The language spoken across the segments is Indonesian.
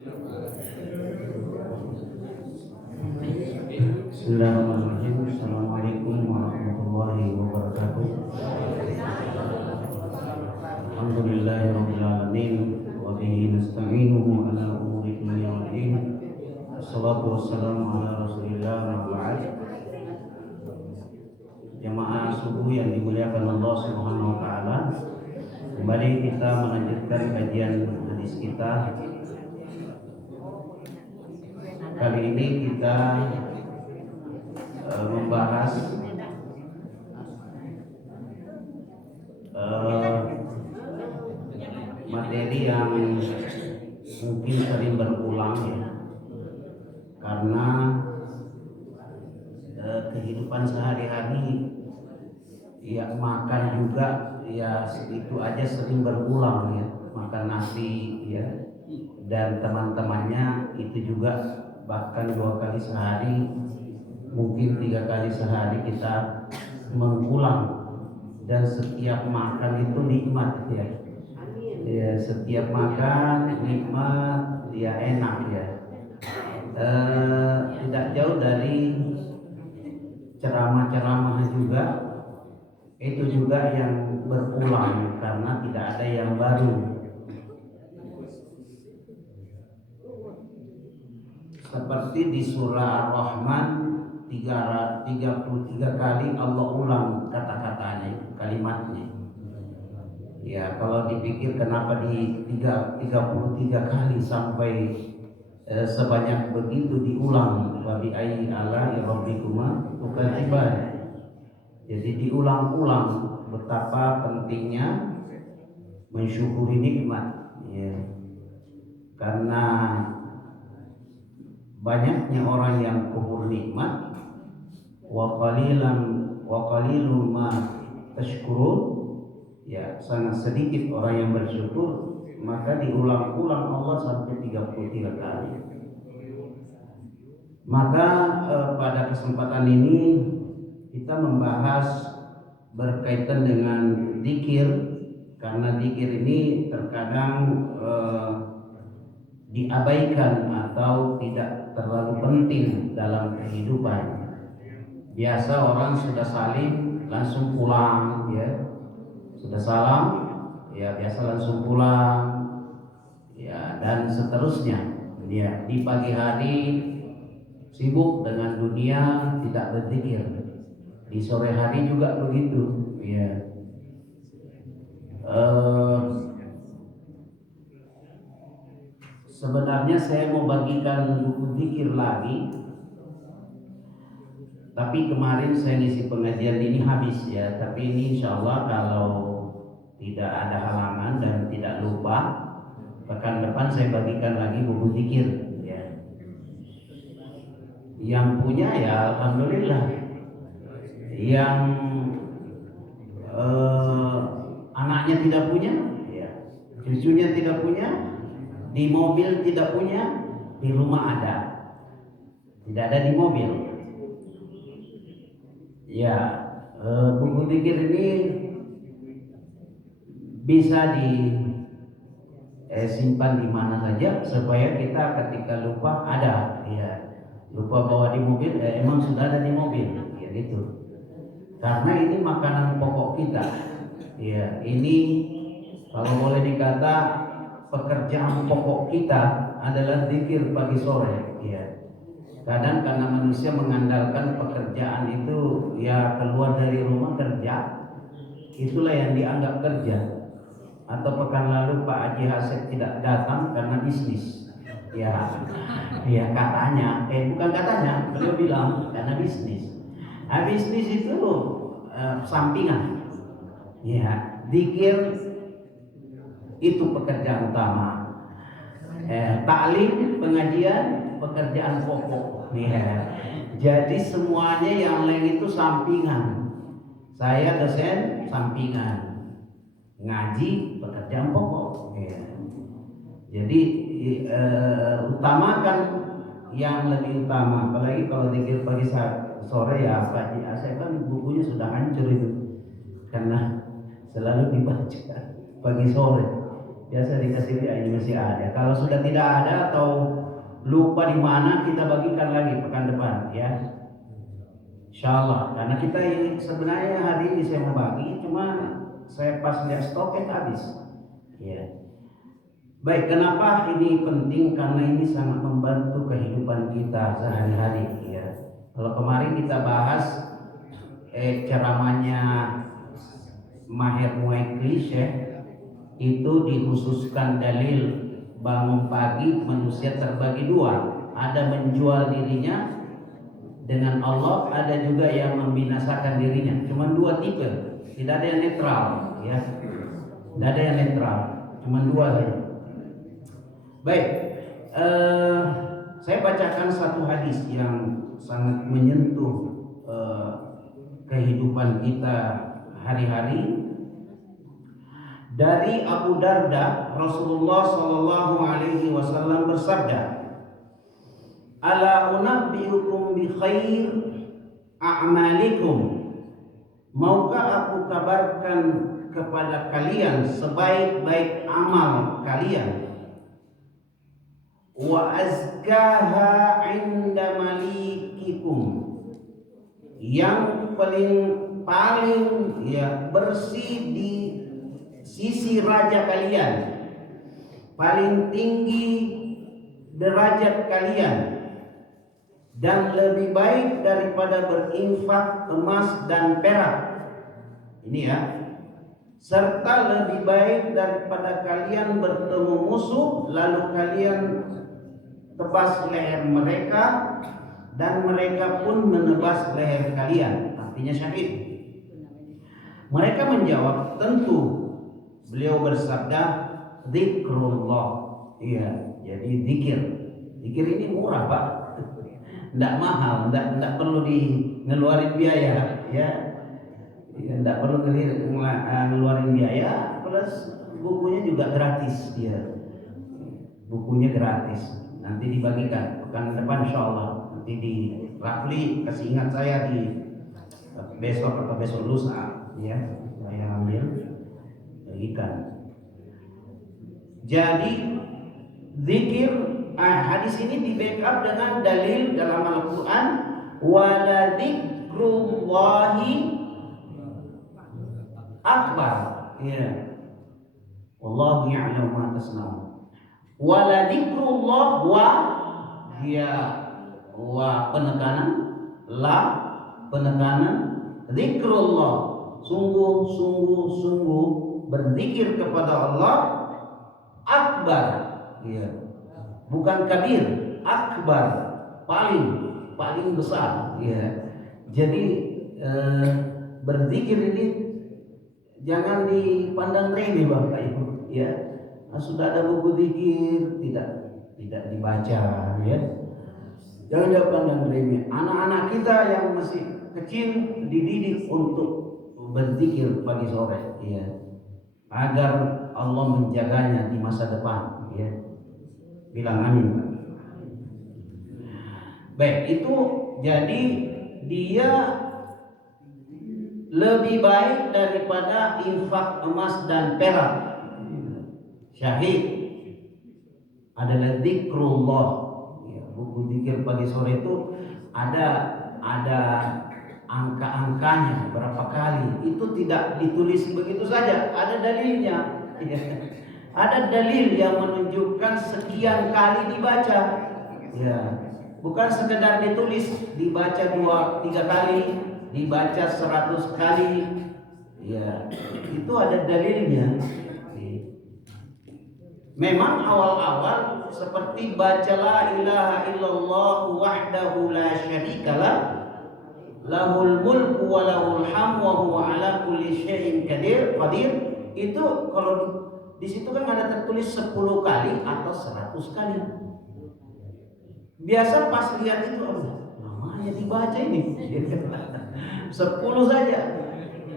Bismillahirrahmanirrahim. Assalamualaikum warahmatullahi wabarakatuh. Alhamdulillahirabbil alamin wa bihi nasta'inuhu ala umuri dunya wad din. Wassalatu wassalamu ala Rasulillah wa ba'd. Jamaah subuh yang dimuliakan Allah Subhanahu wa taala. Kembali kita melanjutkan kajian hadis kita. Kali ini kita membahas materi yang mungkin sering berulang ya, karena kehidupan sehari-hari ya, makan juga ya itu aja sering berulang ya, makan nasi ya, dan teman-temannya itu juga bahkan 2 kali sehari, mungkin 3 kali sehari kita mengulang, dan setiap makan itu nikmat ya. Ya, setiap makan nikmat, ya enak ya. Tidak jauh dari ceramah-ceramah juga, itu juga yang berulang karena tidak ada yang baru. Seperti di surah Ar-Rahman 33 kali Allah ulang kata-katanya, kalimatnya. Ya, kalau dipikir kenapa di 33 kali sampai sebanyak begitu diulang, wa bi ayyi ala'i rabbikuma tukadziban. Jadi diulang-ulang betapa pentingnya mensyukuri nikmat ya. Karena banyaknya orang yang kufur nikmat, wa qalilum ma tashkurun, ya sangat sedikit orang yang bersyukur, maka diulang-ulang Allah sampai 33 kali. Maka pada kesempatan ini kita membahas berkaitan dengan zikir, karena zikir ini terkadang diabaikan atau tidak terlalu penting dalam kehidupan. Biasa orang sudah salim langsung pulang ya, sudah salam ya biasa langsung pulang ya, dan seterusnya ya. Di pagi hari sibuk dengan dunia, tidak berzikir. Di sore hari juga begitu ya. Sebenarnya saya mau bagikan buku zikir lagi, tapi kemarin saya ngisi pengajian ini habis ya. Tapi ini insya Allah kalau tidak ada halangan dan tidak lupa, pekan depan saya bagikan lagi buku zikir ya. Yang punya ya alhamdulillah, yang anaknya tidak punya ya, cucunya tidak punya, di mobil tidak punya, di rumah ada, tidak ada di mobil ya. Buku zikir ini bisa simpan di mana saja supaya kita ketika lupa ada ya. Lupa bawa di mobil, emang sudah ada di mobil ya gitu. Karena ini makanan pokok kita ya. Ini kalau boleh dikata pekerjaan pokok kita adalah zikir pagi sore ya. Kadang karena manusia mengandalkan pekerjaan itu ya, keluar dari rumah kerja, itulah yang dianggap kerja. Atau pekan lalu Pak Haji Hasek tidak datang karena bisnis ya. Ya katanya, bukan katanya, beliau bilang karena bisnis. Bisnis itu sampingan ya. Zikir itu pekerjaan utama. Taklim, pengajian, pekerjaan pokok ya. Jadi semuanya yang lain itu sampingan. Saya dosen sampingan, ngaji pekerjaan pokok ya. Jadi utamakan yang lebih utama. Apalagi kalau zikir pagi sore ya, Pak Haji Asep kan bukunya sudah hancur itu, karena selalu dibaca pagi sore Biasa dikasih ya, ini masih ada. Kalau sudah tidak ada atau lupa di mana, kita bagikan lagi pekan depan ya. Insyaallah. Karena kita ini sebenarnya hari ini saya mau bagi, cuma saya pas lihat stoknya habis. Ya. Baik, kenapa ini penting? Karena ini sangat membantu kehidupan kita sehari-hari ya. Kalau kemarin kita bahas ceramahnya Maher Muaiklis ya, itu dikhususkan dalil bangun pagi manusia terbagi dua, ada menjual dirinya dengan Allah, ada juga yang membinasakan dirinya. Cuma dua tipe, tidak ada yang netral ya, tidak ada yang netral, cuma dua saja. Baik, saya bacakan satu hadis yang sangat menyentuh kehidupan kita hari-hari. Dari Abu Darda, Rasulullah Shallallahu Alaihi Wasallam bersabda, "Ala unabbiukum bi khair a'malikum." Maukah aku kabarkan kepada kalian sebaik-baik amal kalian? Wa azkaha 'inda malikikum, yang paling ya bersih di sisi raja kalian, paling tinggi derajat kalian, dan lebih baik daripada berinfak emas dan perak. Ini ya, serta lebih baik daripada kalian bertemu musuh lalu kalian tebas leher mereka dan mereka pun menebas leher kalian, artinya syahid. Mereka menjawab, tentu. Beliau bersabda, zikrullah. Iya, jadi zikir. Zikir ini murah, Pak. Tidak mahal, tidak perlu ngeluarin biaya, ya. Tidak perlu ngeluarin biaya, plus bukunya juga gratis, ya. Bukunya gratis. Nanti dibagikan pekan depan insyaallah. Nanti di Rafli kasih ingat saya di besok atau besok lusa, ya. Saya ambil bagikan. Jadi zikir, hadis ini di backup dengan dalil dalam Al-Quran, wala dzikrullahi akbar. Ya. Wallahu ya'lamu ma tasna'un. Wala dzikrullah, wa dia wa penekanan, la penekanan, zikrullah sungguh berzikir kepada Allah akbar, ya. Bukan kabir, akbar, paling besar, ya. Jadi berzikir ini jangan dipandang remeh Bapak Ibu, ya. Sudah ada buku zikir, tidak dibaca, ya. Jangan dipandang remeh. Anak-anak kita yang masih kecil dididik untuk berzikir pagi sore, ya, agar Allah menjaganya di masa depan, ya. Bilang amin. Baik, itu jadi dia lebih baik daripada infak emas dan perak. Syahid adalah zikrullah, ya. Buku zikir pagi sore itu ada angka-angkanya berapa kali, itu tidak ditulis begitu saja, ada dalilnya. Ada dalil yang menunjukkan sekian kali dibaca, ya. Bukan sekedar ditulis, dibaca 2-3 kali, dibaca 100 kali, ya. Itu ada dalilnya. Memang awal-awal seperti baca la ilaha illallah wahdahu la syarikalah, lahul mulku wa lahul hamdu wa huwa ala kulli syai'in qadir, itu kalau di situ kan ada tertulis 10 kali atau 100 kali. Biasa pas lihat itu, namanya dibaca ini 10 saja.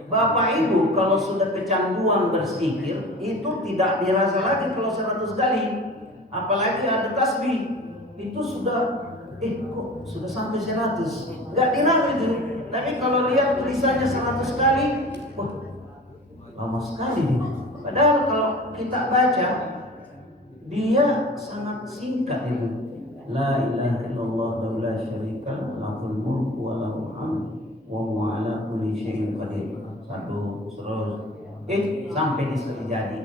Bapak Ibu kalau sudah kecanduan berzikir itu tidak dirasa lagi kalau 100 kali. Apalagi ada tasbih, itu sudah kok sudah sampai 100. Enggak dinam itu. Tapi kalau lihat tulisannya 100 kali, wah, lama sekali nih. Padahal kalau kita baca, dia sangat singkat itu. La ilaha illallah wa la syarika lahul mulku wa lahul hamdu wa huwa ala kulli syai'in qadir. Satu terus sampai di jadi.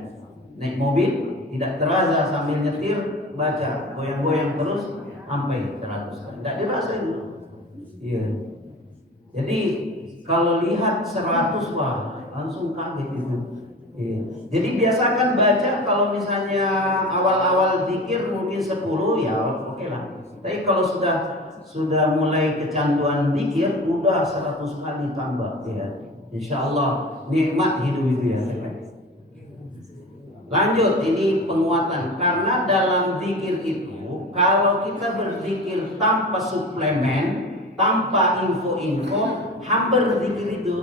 Naik mobil tidak terasa sambil nyetir baca goyang-goyang terus sampai 100. Tidak dirasa itu. Iya. Jadi kalau lihat 100 wah langsung kaget itu. Iya. Jadi biasakan baca kalau misalnya awal-awal zikir mungkin 10 ya oke lah. Tapi kalau sudah mulai kecanduan zikir udah 100 kali tambah ya. Insyaallah nikmat hidup itu ya. Lanjut ini penguatan karena dalam zikir itu kalau kita berzikir tanpa suplemen, tanpa info-info, hambar zikir itu.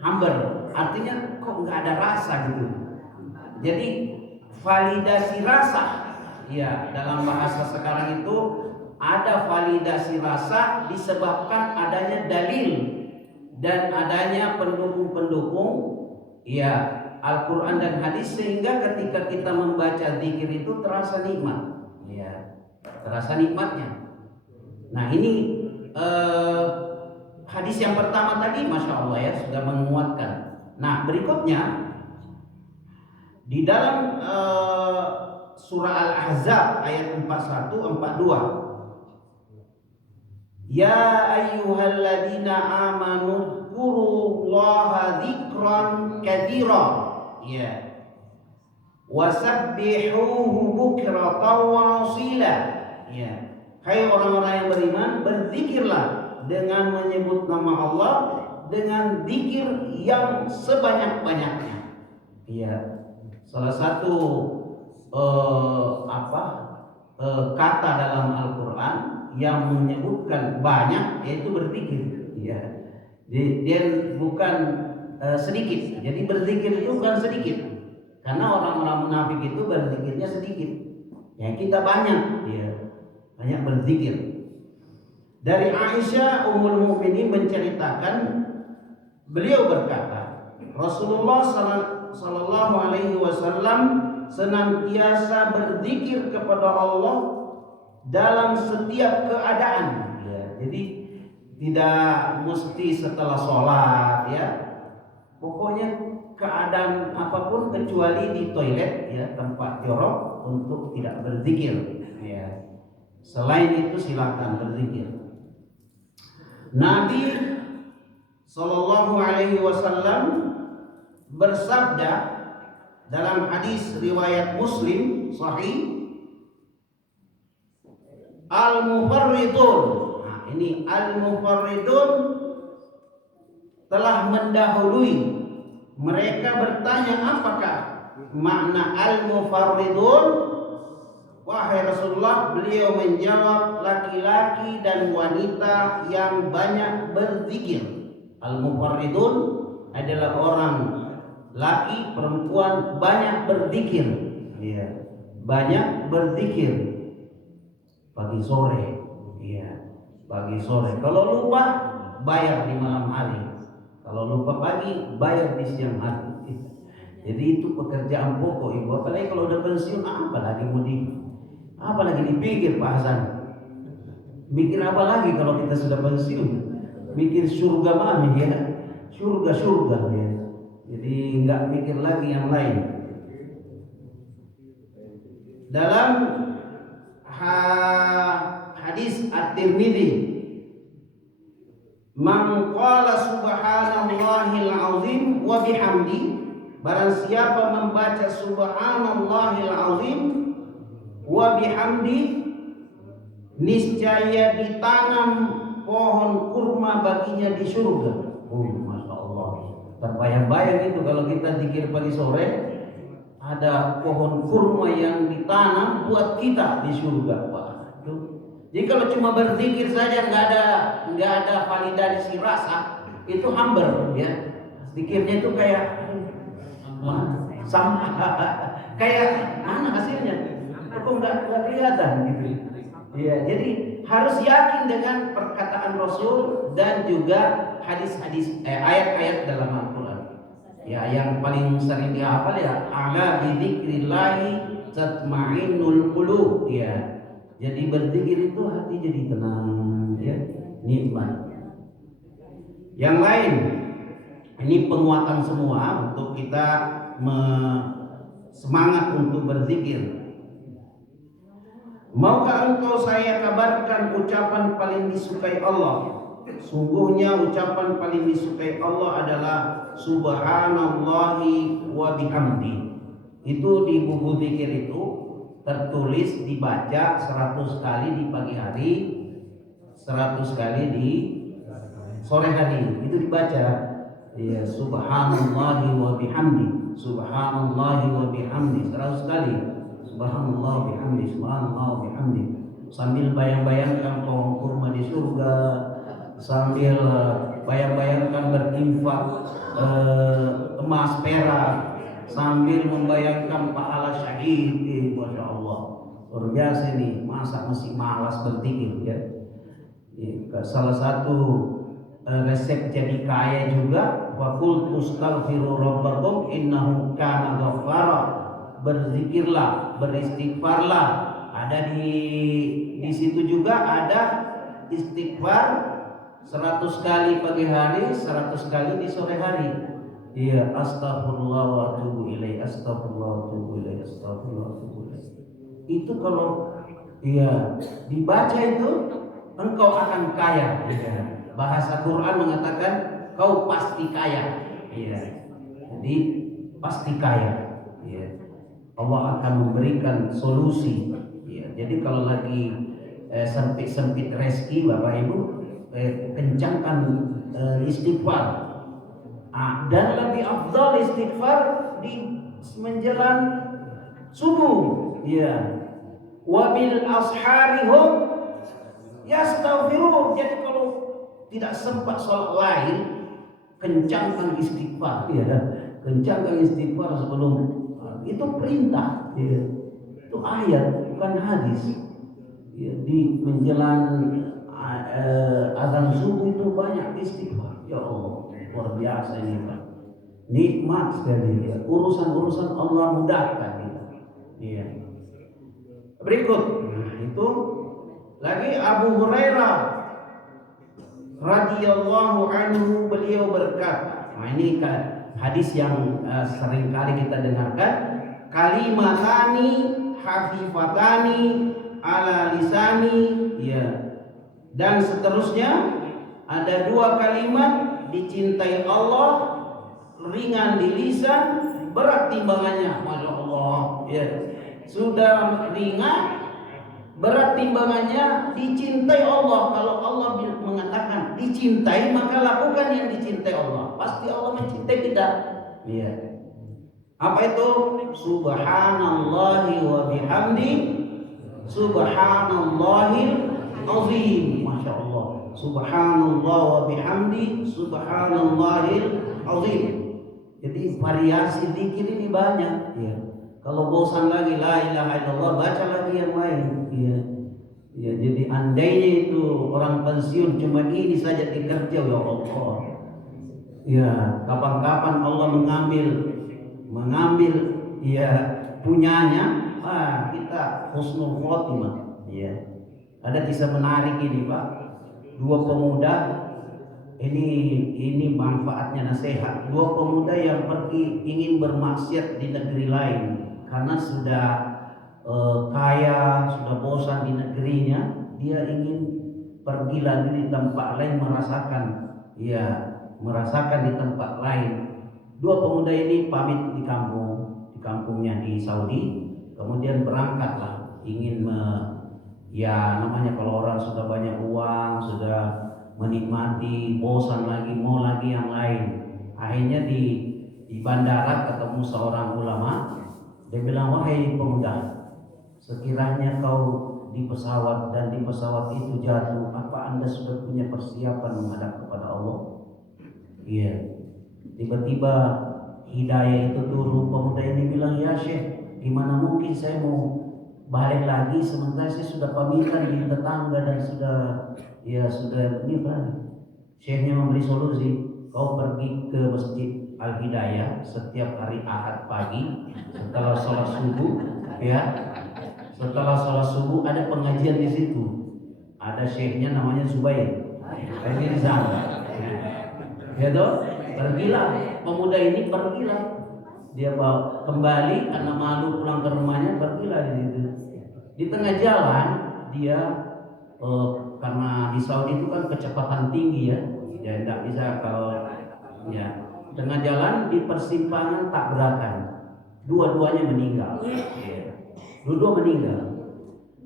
Hambar artinya kok nggak ada rasa gitu. Jadi validasi rasa, ya dalam bahasa sekarang itu ada validasi rasa disebabkan adanya dalil dan adanya pendukung-pendukung, ya Al-Quran dan hadis sehingga ketika kita membaca zikir itu terasa nikmat, ya terasa nikmatnya. Nah ini hadis yang pertama tadi Masya Allah ya sudah menguatkan. Nah berikutnya di dalam surah Al-Ahzab ayat 41-42, ya ayyuhalladzina amanu dzkurullaha dzikran katsira, ya wasabbihuhu bukratan wa asila, ya hai orang-orang yang beriman berzikirlah dengan menyebut nama Allah dengan zikir yang sebanyak-banyaknya. Ya, salah satu kata dalam Al-Quran yang menyebutkan banyak yaitu berzikir. Ya, dia bukan sedikit. Jadi berzikir itu bukan sedikit. Karena orang-orang munafik itu berzikirnya sedikit. Ya kita banyak, ya banyak berzikir. Dari Aisyah Ummul Mukminin menceritakan, beliau berkata, Rasulullah sallallahu alaihi wasallam senantiasa berzikir kepada Allah dalam setiap keadaan. Ya, jadi tidak mesti setelah sholat, ya. Pokoknya keadaan apapun kecuali di toilet, ya tempat jorok untuk tidak berzikir. Ya. Selain itu silakan berzikir. Nabi Sallallahu Alaihi Wasallam bersabda dalam hadis riwayat Muslim Sahih, al-mufarridun. Nah, ini al-mufarridun telah mendahului. Mereka bertanya apakah makna al-mufarridun? Wahai Rasulullah, beliau menjawab laki-laki dan wanita yang banyak berzikir. Al-mufarridun adalah orang laki perempuan banyak berzikir. Ya, banyak berzikir pagi sore. Ya, pagi sore. Kalau lupa bayar di malam hari. Kalau lupa pagi bayar di siang hari. Jadi itu pekerjaan pokok ibu. Apalagi kalau udah pensiun apa lagi mau apa lagi dipikir Pak Hasan? Mikir apa lagi kalau kita sudah pensiun? Mikir surga mami ya, surga ya. Jadi nggak mikir lagi yang lain. Dalam hadis At-Tirmidzi, man qala subhanallahil azim wa bihamdi, barang siapa membaca subhanallahil azim wa bihamdi, niscaya ditanam pohon kurma baginya di surga. Masya Allah, terbayang-bayang itu kalau kita zikir pagi sore ada pohon kurma yang ditanam buat kita di surga. Jadi kalau cuma berzikir saja nggak ada validasi rasa, itu hambar ya. Zikirnya itu kayak kayak mana hasilnya? Kok nggak kelihatan gitu. Ya, jadi harus yakin dengan perkataan Rasul dan juga hadis-hadis ayat-ayat dalam Al-Quran. Ya, yang paling sering dihafal ya ala bidzikrillahi tatma'innul qulub ya. Jadi berzikir itu hati jadi tenang ya, nikmat. Yang lain ini penguatan semua untuk kita semangat untuk berzikir. Maukah engkau saya kabarkan ucapan paling disukai Allah? Sungguhnya ucapan paling disukai Allah adalah subhanallahi wa bihamdi. Itu di buku zikir itu tertulis dibaca 100 kali di pagi hari, 100 kali di sore hari. Itu dibaca. Ya, subhanallahi wa bihamdi. Subhanallahi wa bihamdi 100 kali. Subhanallah bihamdi, subhanallah bihamdi. Sambil bayang-bayangkan pohon kurma di surga, sambil bayang-bayangkan berinfak emas perak, sambil membayangkan pahala syahid. Masya Allah, luar biasa ini. Masa masih malas berzikir ya? Salah satu resep jadi kaya juga, wa qul tastaghfiru rabbakum innahu kana ghaffara. Berzikirlah, beristighfarlah. Ada di situ juga ada istighfar 100 kali pagi hari, 100 kali di sore hari. Iya, astagfirullah wa atubu ilaih, astagfirullah wa atubu ilaih, astagfirullah wa atubu ilaih. Itu kalau iya dibaca itu engkau akan kaya. Iya. Bahasa Quran mengatakan kau pasti kaya. Iya. Jadi pasti kaya. Iya. Allah akan memberikan solusi. Ya, jadi kalau lagi sempit-sempit rezeki Bapak Ibu, kencangkan istighfar. Dan lebih afdal istighfar di menjelang subuh. Ya. Wabil asharihum yastaghfirun. Jadi kalau tidak sempat sholat lain, kencangkan istighfar. Ya. Kencangkan istighfar sebelum. Itu perintah ya. Itu ayat bukan hadis ya. Di menjelang azan subuh itu banyak istighfar. Ya Allah, luar biasa ini Pak, nikmat sekali ya. Urusan-urusan Allah mudahkan kita ya. Berikut itu lagi Abu Hurairah radhiyallahu anhu, beliau berkata, nah ini kan hadis yang sering kali kita dengarkan, kalimatani hafifatani ala lisani ya, dan seterusnya. Ada dua kalimat dicintai Allah, ringan di lisan, berat timbangannya. Masya Allah ya. Sudah ringan, berat timbangannya, dicintai Allah. Kalau Allah mengatakan dicintai, maka lakukan yang dicintai Allah. Pasti Allah mencintai kita. Iya. Apa itu? Subhanallahi wa bihamdi, subhanallahil azim. Masya Allah. Subhanallah wa bihamdi, subhanallahil azim. Jadi variasi zikir ini banyak. Ya. Kalau bosan lagi la ilaha illallah, baca lagi yang lain. Ya. Ya, jadi andainya itu orang pensiun cuma ini saja dikerja, ya Allah. Ya, kapan-kapan Allah mengambil ya punyanya, kita husnul khotimah. Ya. Ada kisah menarik ini Pak. Dua pemuda, ini manfaatnya nasihat. Dua pemuda yang pergi ingin bermaksiat di negeri lain karena sudah kaya, sudah bosan di negerinya, dia ingin pergi lagi di tempat lain, merasakan di tempat lain. Dua pemuda ini pamit di kampungnya di Saudi, kemudian berangkatlah, ingin namanya kalau orang sudah banyak uang, sudah menikmati, bosan lagi, mau lagi yang lain. Akhirnya di bandara ketemu seorang ulama. Dia bilang, wahai pemuda, sekiranya kau di pesawat dan di pesawat itu jatuh, apa Anda sudah punya persiapan menghadap kepada Allah? Iya. Tiba-tiba hidayah itu turun. Pemuda ini bilang, ya Syekh, gimana mungkin saya mau balik lagi sementara saya sudah pamitan di tetangga dan sudah ini Syekhnya memberi solusi, kau pergi ke masjid Al-Hidayah setiap hari Ahad pagi setelah sholat subuh, ya. Setelah sholat subuh ada pengajian di situ. Ada syekhnya namanya Zubair. Ini di sana. Ya toh, pergilah pemuda ini, pergilah. Dia bawa kembali karena malu pulang ke rumahnya, pergilah di situ. Di tengah jalan dia karena di Saudi itu kan kecepatan tinggi ya. Ya tidak bisa kalau ya. Tengah jalan di persimpangan tabrakan. Dua-duanya meninggal. Ya. Dua-dua meninggal.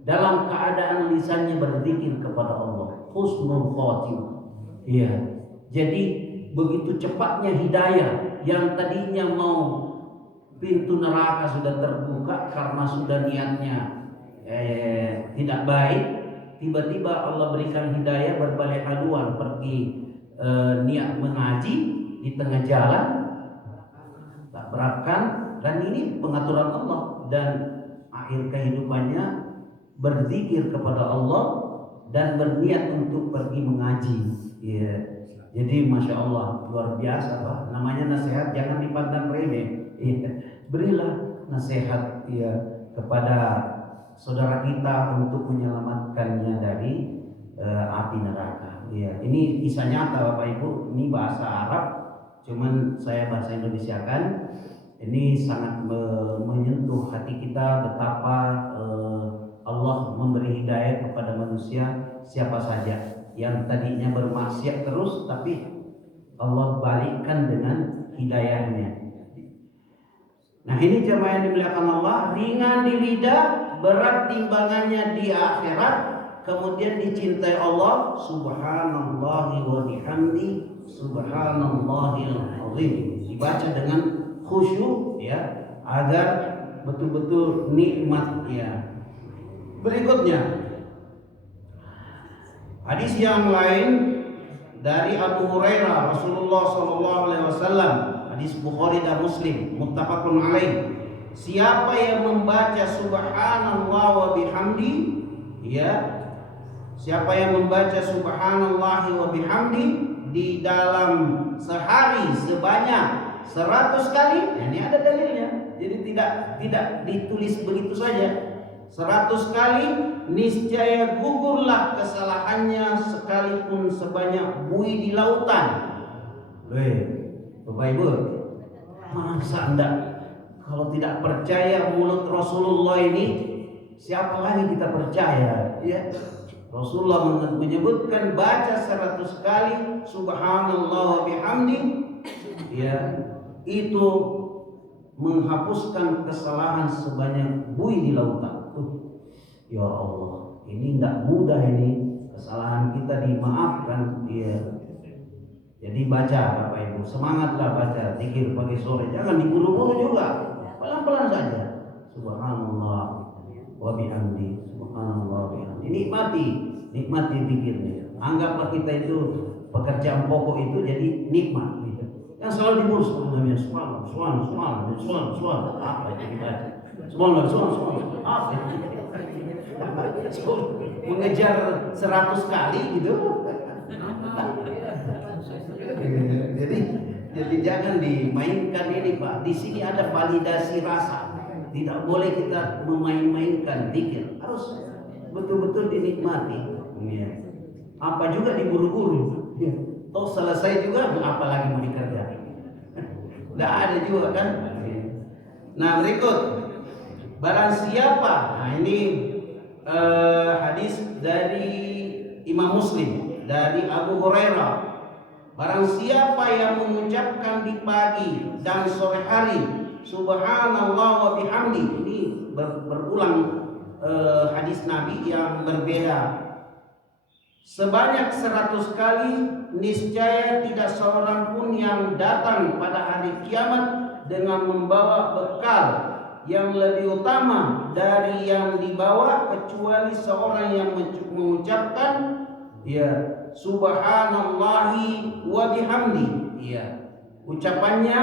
Dalam keadaan lisannya berzikir kepada Allah. Husnul khotimah. Iya. Jadi begitu cepatnya hidayah yang tadinya mau pintu neraka sudah terbuka karena sudah niatnya tidak baik, tiba-tiba Allah berikan hidayah berbalik haluan pergi niat mengaji di tengah jalan tabrakan, dan ini pengaturan Allah, dan akhir kehidupannya berzikir kepada Allah dan berniat untuk pergi mengaji. Ya. Jadi masya Allah luar biasa Pak. Namanya nasihat jangan dipandang remeh. Ya. Berilah nasihat ya kepada saudara kita untuk menyelamatkannya dari api neraka. Ya. Ini kisah nyata Bapak Ibu. Ini bahasa Arab, cuman saya bahasa Indonesia kan. Ini sangat menyentuh hati kita betapa Allah memberi hidayah kepada manusia siapa saja yang tadinya bermaksiat terus, tapi Allah balikkan dengan hidayahnya. Nah ini jemaah yang dimuliakan Allah, ringan di lidah, berat timbangannya di akhirat, kemudian dicintai Allah. Subhanallahi wa bihamdi, subhanallahil azim. Dibaca dengan khusyuk ya, agar betul-betul nikmat ya. Berikutnya hadis yang lain dari Abu Hurairah, Rasulullah SAW, hadis Bukhari dan Muslim, muttafaqun alaih. Siapa yang membaca subhanallah wa bihamdi, ya, siapa yang membaca subhanallah wa bihamdi di dalam sehari sebanyak 100 kali, ini ada dalilnya. Jadi tidak ditulis begitu saja. 100 kali niscaya gugurlah kesalahannya sekalipun sebanyak buih di lautan. Bapak Ibu, masa Anda kalau tidak percaya mulut Rasulullah ini, siapa lagi kita percaya? Ya. Rasulullah menyebutkan baca 100 kali subhanallah wa bihamdi, ya, itu menghapuskan kesalahan sebanyak buih di lautan. Ya Allah, ini tidak mudah ini, kesalahan kita dimaafkan. Ya. Jadi baca Bapak Ibu, semangatlah baca zikir pagi sore, jangan diburu-buru juga, pelan-pelan saja. Subhanallah wa bihamdi, subhanallah wa bihamdi. Nikmati zikirnya. Anggaplah kita itu pekerjaan pokok itu jadi nikmat gitu. Yang selalu diburu namanya subhanallah, apa itu dibaca? Subhanallah, apa itu? Mengejar 100 kali gitu. Jadi jangan dimainkan ini Pak. Di sini ada validasi rasa. Tidak boleh kita memain-mainkan zikir. Harus betul-betul dinikmati. Ya. Apa juga diburu-buru. Ya. Oh selesai juga, apa lagi mau dikerjakan? Tidak ada juga kan. Nah berikut, barang siapa. Nah ini hadis dari Imam Muslim dari Abu Hurairah. Barang siapa yang mengucapkan di pagi dan sore hari subhanallah wa bihamdi, ini berulang hadis Nabi yang berbeda, sebanyak 100 kali, niscaya tidak seorang pun yang datang pada hari kiamat dengan membawa bekal yang lebih utama dari yang dibawa, kecuali seorang yang mengucapkan ya subhanallahi wa bihamdi. Ya, ucapannya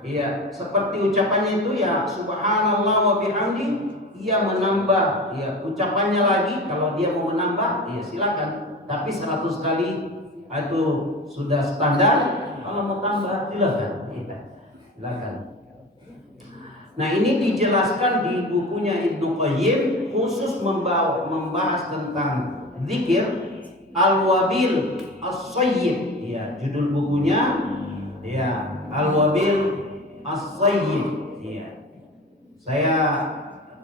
ya seperti ucapannya itu ya subhanallah wa bihamdi, ia menambah ya ucapannya lagi kalau dia mau menambah ya silakan, tapi 100 kali itu sudah standar Kalau mau tambah silakan. Iya, silakan. Nah, ini dijelaskan di bukunya Ibnu Qayyim khusus membahas tentang zikir Al-Wabil As-Sayyib. Ya, judul bukunya ya Al-Wabil As-Sayyib. Ya. Saya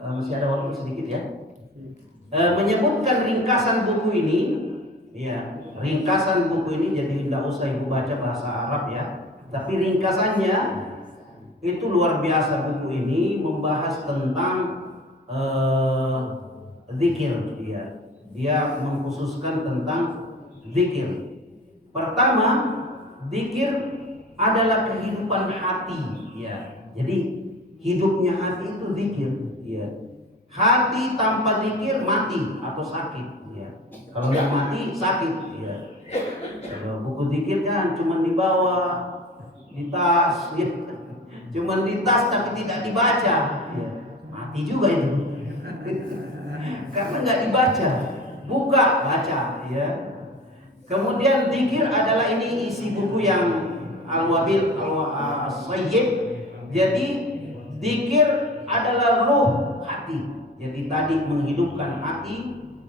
masih ada waktu sedikit ya. Menyebutkan ringkasan buku ini, ya, ringkasan buku ini jadi tidak usah ibu baca bahasa Arab ya. Tapi ringkasannya itu luar biasa. Buku ini membahas tentang zikir. Dia mengkhususkan tentang zikir. Pertama, zikir adalah kehidupan hati. Ya, jadi hidupnya hati itu zikir. Ya. Hati tanpa zikir mati atau sakit. Ya. Kalau nggak mati sakit. Ya. Kalau buku zikir kan cuma dibawa di tas. Ya. Cuman di tas tapi tidak dibaca, ya. Mati juga itu. Karena nggak dibaca, buka baca, ya. Kemudian zikir adalah ini isi buku yang Al-Wabil As-Sayyib. Jadi zikir adalah ruh hati. Jadi tadi menghidupkan hati,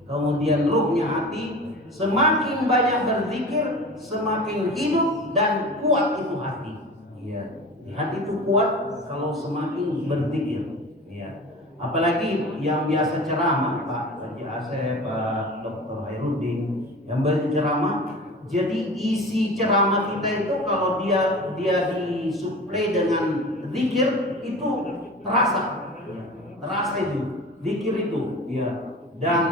kemudian ruhnya hati. Semakin banyak berzikir, semakin hidup dan kuat itu hati. Ya. Hati itu kuat kalau semakin berzikir. Ya. Apalagi yang biasa ceramah, Pak Haji Asep, Pak Dr. Hairudin, yang berceramah. Jadi isi ceramah kita itu kalau dia disuplai dengan zikir itu terasa, ya. Terasa itu zikir itu, ya. Dan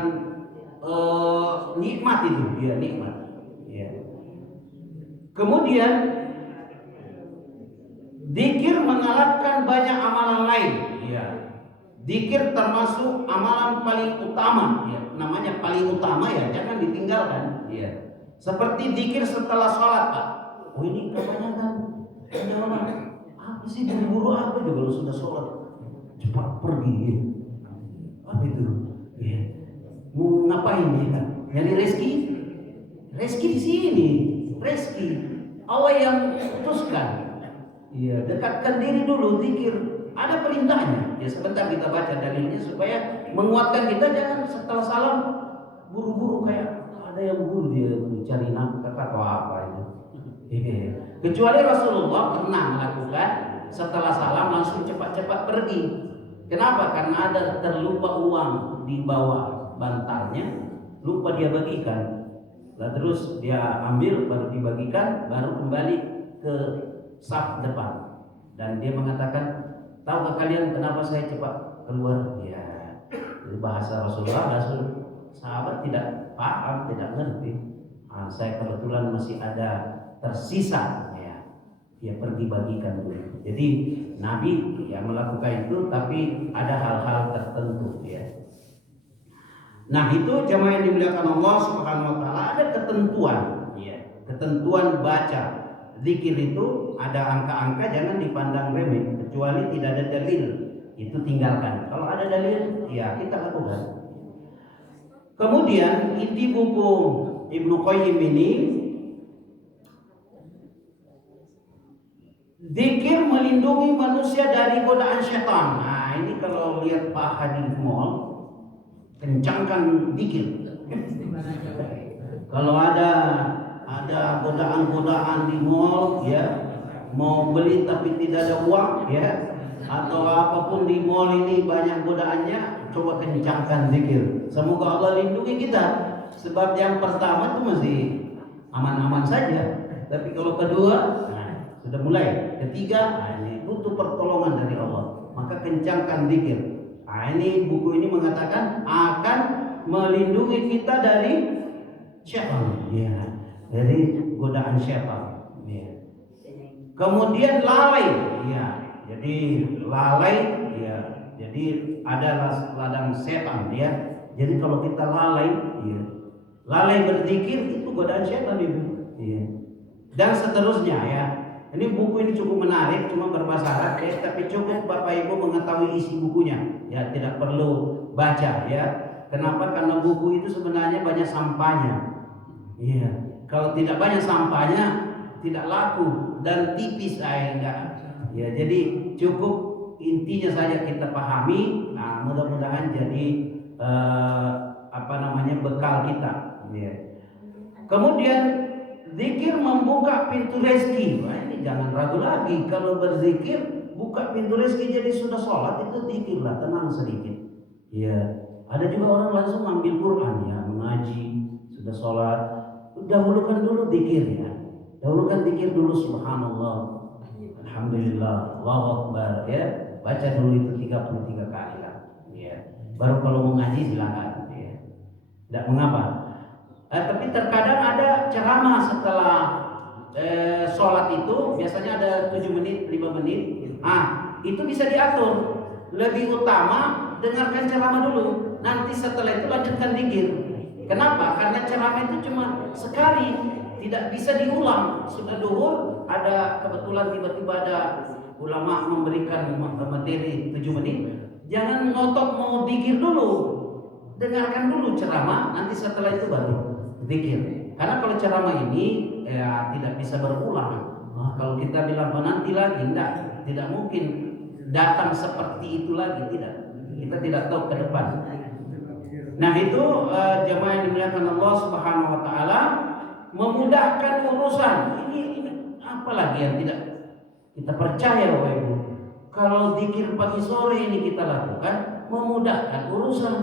nikmat itu, ya nikmat. Ya. Kemudian zikir mengalahkan banyak amalan lain. Ya. Zikir termasuk amalan paling utama. Ya. Namanya paling utama ya, jangan ditinggalkan. Ya. Seperti zikir setelah sholat, Pak. Oh ini kebanyakan ada orang apa sih buru-buru apa juga kalau sudah sholat cepat pergi. Ya. Apa itu? Ya. Mau ngapain ya? Nyari rezeki? Rezeki di sini. Rezeki Allah yang putuskan. Iya, dekatkan diri dulu, zikir. Ada perintahnya. Ya sebentar kita baca dalilnya supaya menguatkan kita. Jangan setelah salam buru-buru kayak ada yang buru dia cari nafkah atau apa itu. Kecuali Rasulullah pernah melakukan setelah salam langsung cepat-cepat pergi. Kenapa? Karena ada terlupa uang di bawah bantalnya, lupa dia bagikan. Lalu terus dia ambil baru dibagikan, baru kembali ke saf depan. Dan dia mengatakan, tahukah kalian kenapa saya cepat keluar? Ya, bahasa Rasulullah, sahabat tidak paham, tidak ngerti. Saya kebetulan masih ada tersisa, ya, dia pergi bagikan dulu. Jadi Nabi ya melakukan itu, tapi ada hal-hal tertentu, ya. Nah itu jamaah yang dimuliakan Allah Subhanahu Wa Taala, ada ketentuan, ya, ketentuan baca zikir itu ada angka-angka, jangan dipandang remeh. Kecuali tidak ada dalil, itu tinggalkan. Kalau ada dalil, ya kita lakukan. Kemudian inti buku Ibnu Qayyim ini, zikir melindungi manusia dari godaan syaitan. Nah ini kalau lihat Pak Hadi Mall, kencangkan zikir. Kalau ada godaan-godaan di mall, ya, mau beli tapi tidak ada uang, ya, atau apapun di mall ini banyak godaannya, coba kencangkan zikir. Semoga Allah lindungi kita. Sebab yang pertama itu masih aman-aman saja, tapi kalau kedua, nah, sudah mulai. Ketiga, nah, ini butuh pertolongan dari Allah. Maka kencangkan zikir. Nah, ini buku ini mengatakan akan melindungi kita dari syaitan, ya, dari godaan syaitan. Ya. Kemudian lalai, ya. Jadi lalai, ya. Jadi adalah ladang setan, ya. Jadi kalau kita lalai, ya, lalai berzikir itu godaan syaitan itu. Ya. Dan seterusnya, ya. Ini buku ini cukup menarik, cuma berbahasa Arab, ya, tapi cukup Bapak Ibu mengetahui isi bukunya, ya, tidak perlu baca, ya. Kenapa? Karena buku itu sebenarnya banyak sampahnya. Iya. Kalau tidak banyak sampahnya, tidak laku dan tipis enggak. Ya, jadi cukup intinya saja kita pahami. Nah, mudah-mudahan jadi bekal kita. Ya. Kemudian zikir membuka pintu rezeki. Wah, ini jangan ragu lagi, kalau berzikir buka pintu rezeki. Jadi sudah sholat itu zikirlah, tenang sedikit. Ya, ada juga orang langsung ambil Quran ya, mengaji, sudah sholat, dahulukan dulu zikir ya. Dahulukan zikir dulu, subhanallah, alhamdulillah, Allahu akbar ya. Baca dulu itu 33 kali lah. Ya. Baru kalau mau ngaji silakan ya. Tidak mengapa. Tapi terkadang ada ceramah setelah sholat itu, biasanya ada 7 menit, 5 menit. Itu bisa diatur. Lebih utama dengarkan ceramah dulu, nanti setelah itu lanjutkan zikir. Kenapa? Karena ceramah itu cuma sekali, tidak bisa diulang. Sudah duhur, ada kebetulan tiba-tiba ada ulama memberikan materi 7 menit, jangan ngotot mau zikir dulu. Dengarkan dulu ceramah, nanti setelah itu baru zikir. Karena kalau ceramah ini tidak bisa berulang. Kalau kita bilang nanti lagi, tidak mungkin datang seperti itu lagi, tidak. Kita tidak tahu ke depan. Nah itu jemaah yang dimuliakan Allah Subhanahu Wa Taala, memudahkan urusan. Ini apalagi yang tidak kita percaya, Bapak Ibu. Kalau zikir pagi sore ini kita lakukan, memudahkan urusan.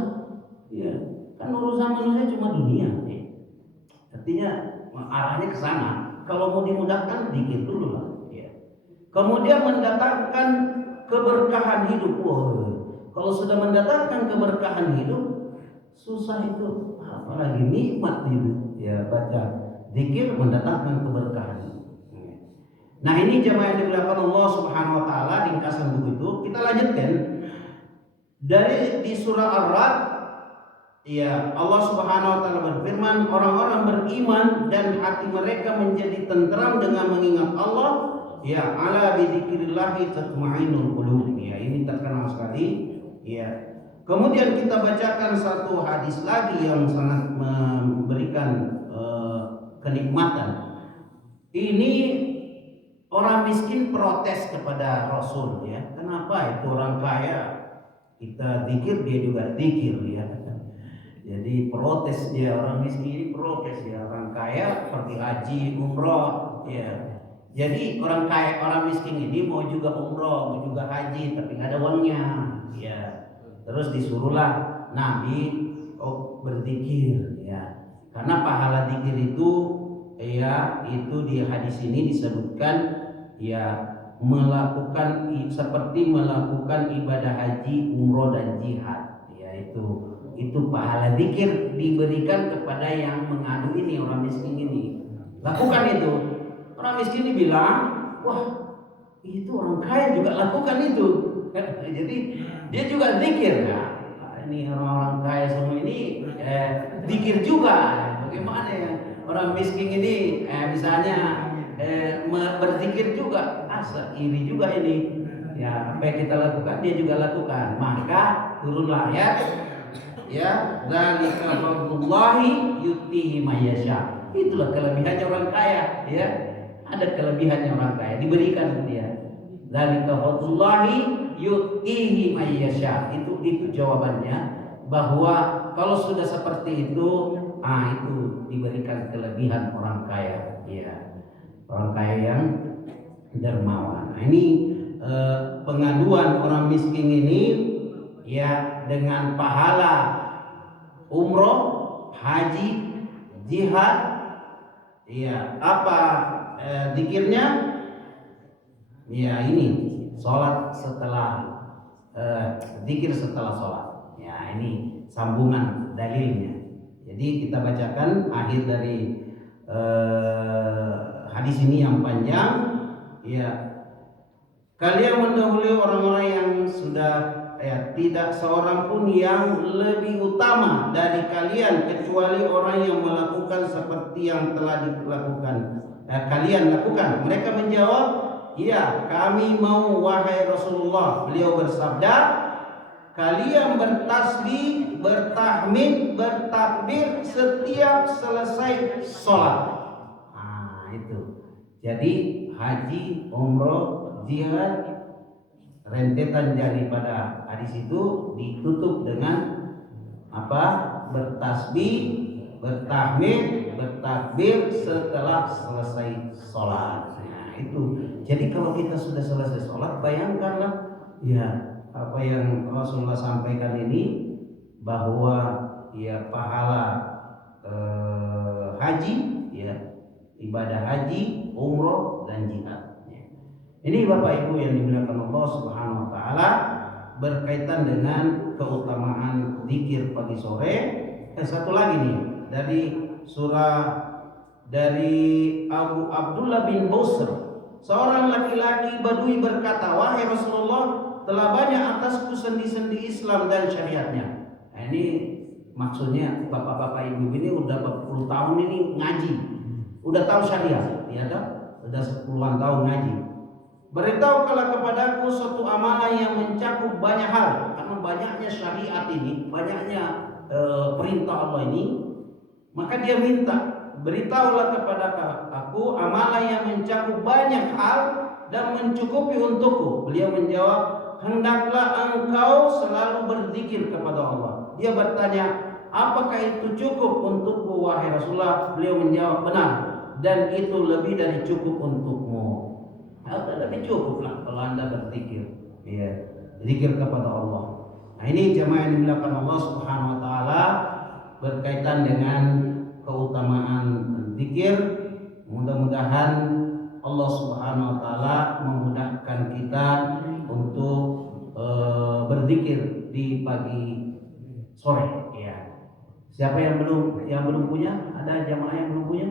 Ya, kan urusan manusia cuma dunia. Artinya arahnya ke sana. Kalau mau dimudahkan, zikir dulu lah. Ya. Kemudian mendatangkan keberkahan hidup. Kalau sudah mendatangkan keberkahan hidup, susah itu, apalagi nikmat hidup. Ya, baca zikir mendatangkan keberkahan. Nah ini jemaah yang dimuliakan Allah Subhanahu Wa Taala, ringkasan buku itu kita lanjutkan dari di surah Ar-Ra'd. Ya, Allah Subhanahu Wa Taala berfirman, orang-orang beriman dan hati mereka menjadi tenteram dengan mengingat Allah. Ya, ala bidzikrillahi tatma'innul qulub. Ya, ini terkenal sekali. Ya. Kemudian kita bacakan satu hadis lagi yang sangat memberikan kenikmatan. Ini orang miskin protes kepada Rasul ya. Kenapa itu orang kaya kita zikir, dia juga zikir ya. Jadi protes dia, orang miskin protes ya, orang kaya pergi haji, umroh ya. Jadi orang kaya, orang miskin ini mau juga umroh, mau juga haji, tapi nggak ada uangnya ya. Terus disuruhlah Nabi berzikir ya. Karena pahala zikir itu ya, itu di hadis ini disebutkan ya, melakukan seperti melakukan ibadah haji, umroh dan jihad. Ya, itu pahala zikir diberikan kepada yang mengadu ini, orang miskin ini. Lakukan itu. Orang miskin ini bilang, wah itu orang kaya juga lakukan itu. Jadi dia juga zikir ya. Ini orang-orang kaya semua ini zikir juga. Bagaimana ya orang miskin ini misalnya berzikir juga, iri juga ini. Ya, apa yang kita lakukan dia juga lakukan. Maka turunlah ayat ya, dzalika fadlullahi yutihi may yasha. Itulah kelebihannya orang kaya ya. Ada kelebihannya orang kaya, diberikan dia. Dzalika fadlullahi yutihi may yasha. Itu jawabannya, bahwa kalau sudah seperti itu diberikan kelebihan orang kaya ya. Orang kaya yang dermawan. Nah, ini pengaduan orang miskin ini ya, dengan pahala umroh, haji, jihad, ya apa zikirnya? Ya ini sholat setelah zikir setelah sholat. Ya ini sambungan dalilnya. Jadi kita bacakan akhir dari hadis ini yang panjang. Ya, kalian mendahului orang-orang yang sudah tidak seorang pun yang lebih utama dari kalian kecuali orang yang melakukan seperti yang telah dilakukan kalian lakukan. Mereka menjawab, iya kami mau wahai Rasulullah. Beliau bersabda, kalian bertasbih, bertahmid, bertakbir setiap selesai sholat. Itu Jadi haji, umroh, jihad, rentetan daripada hadis itu ditutup dengan apa? Bertasbih, bertahmid, bertakbir setelah selesai sholat. Nah itu. Jadi kalau kita sudah selesai sholat, bayangkanlah ya apa yang Rasulullah sampaikan ini, bahwa ya pahala haji, ya ibadah haji, umroh dan jihad. Ini Bapak Ibu yang dimuliakan Allah Subhanahu wa taala, berkaitan dengan keutamaan zikir pagi sore. Satu lagi nih dari surah dari Abu Abdullah bin Busr, seorang laki-laki Badui berkata, "Wahai Rasulullah, telah banyak atasku sendi-sendi Islam dan syariatnya." Nah, ini maksudnya bapak-bapak ibu ini udah berpuluh tahun ini ngaji, udah tahu syariat, ya kan? Udah 10-an tahun ngaji. Beritahukanlah kepadaku suatu amalan yang mencakup banyak hal, karena banyaknya syariat ini, banyaknya perintah Allah ini, maka dia minta, beritahulah kepada aku amalan yang mencakup banyak hal dan mencukupi untukku. Beliau menjawab, hendaklah engkau selalu berzikir kepada Allah. Dia bertanya, apakah itu cukup untukku wahai Rasulullah? Beliau menjawab, benar, dan itu lebih dari cukup untukmu. Lebih cukup lah kalau Anda berzikir, ya, zikir kepada Allah. Nah ini jemaah yang dimuliakan Allah Subhanahu wa taala, berkaitan dengan keutamaan zikir. Mudah-mudahan Allah Subhanahu wa taala memudahkan kita untuk berzikir di pagi sore, ya. Siapa yang belum punya? Ada jamaah yang belum punya?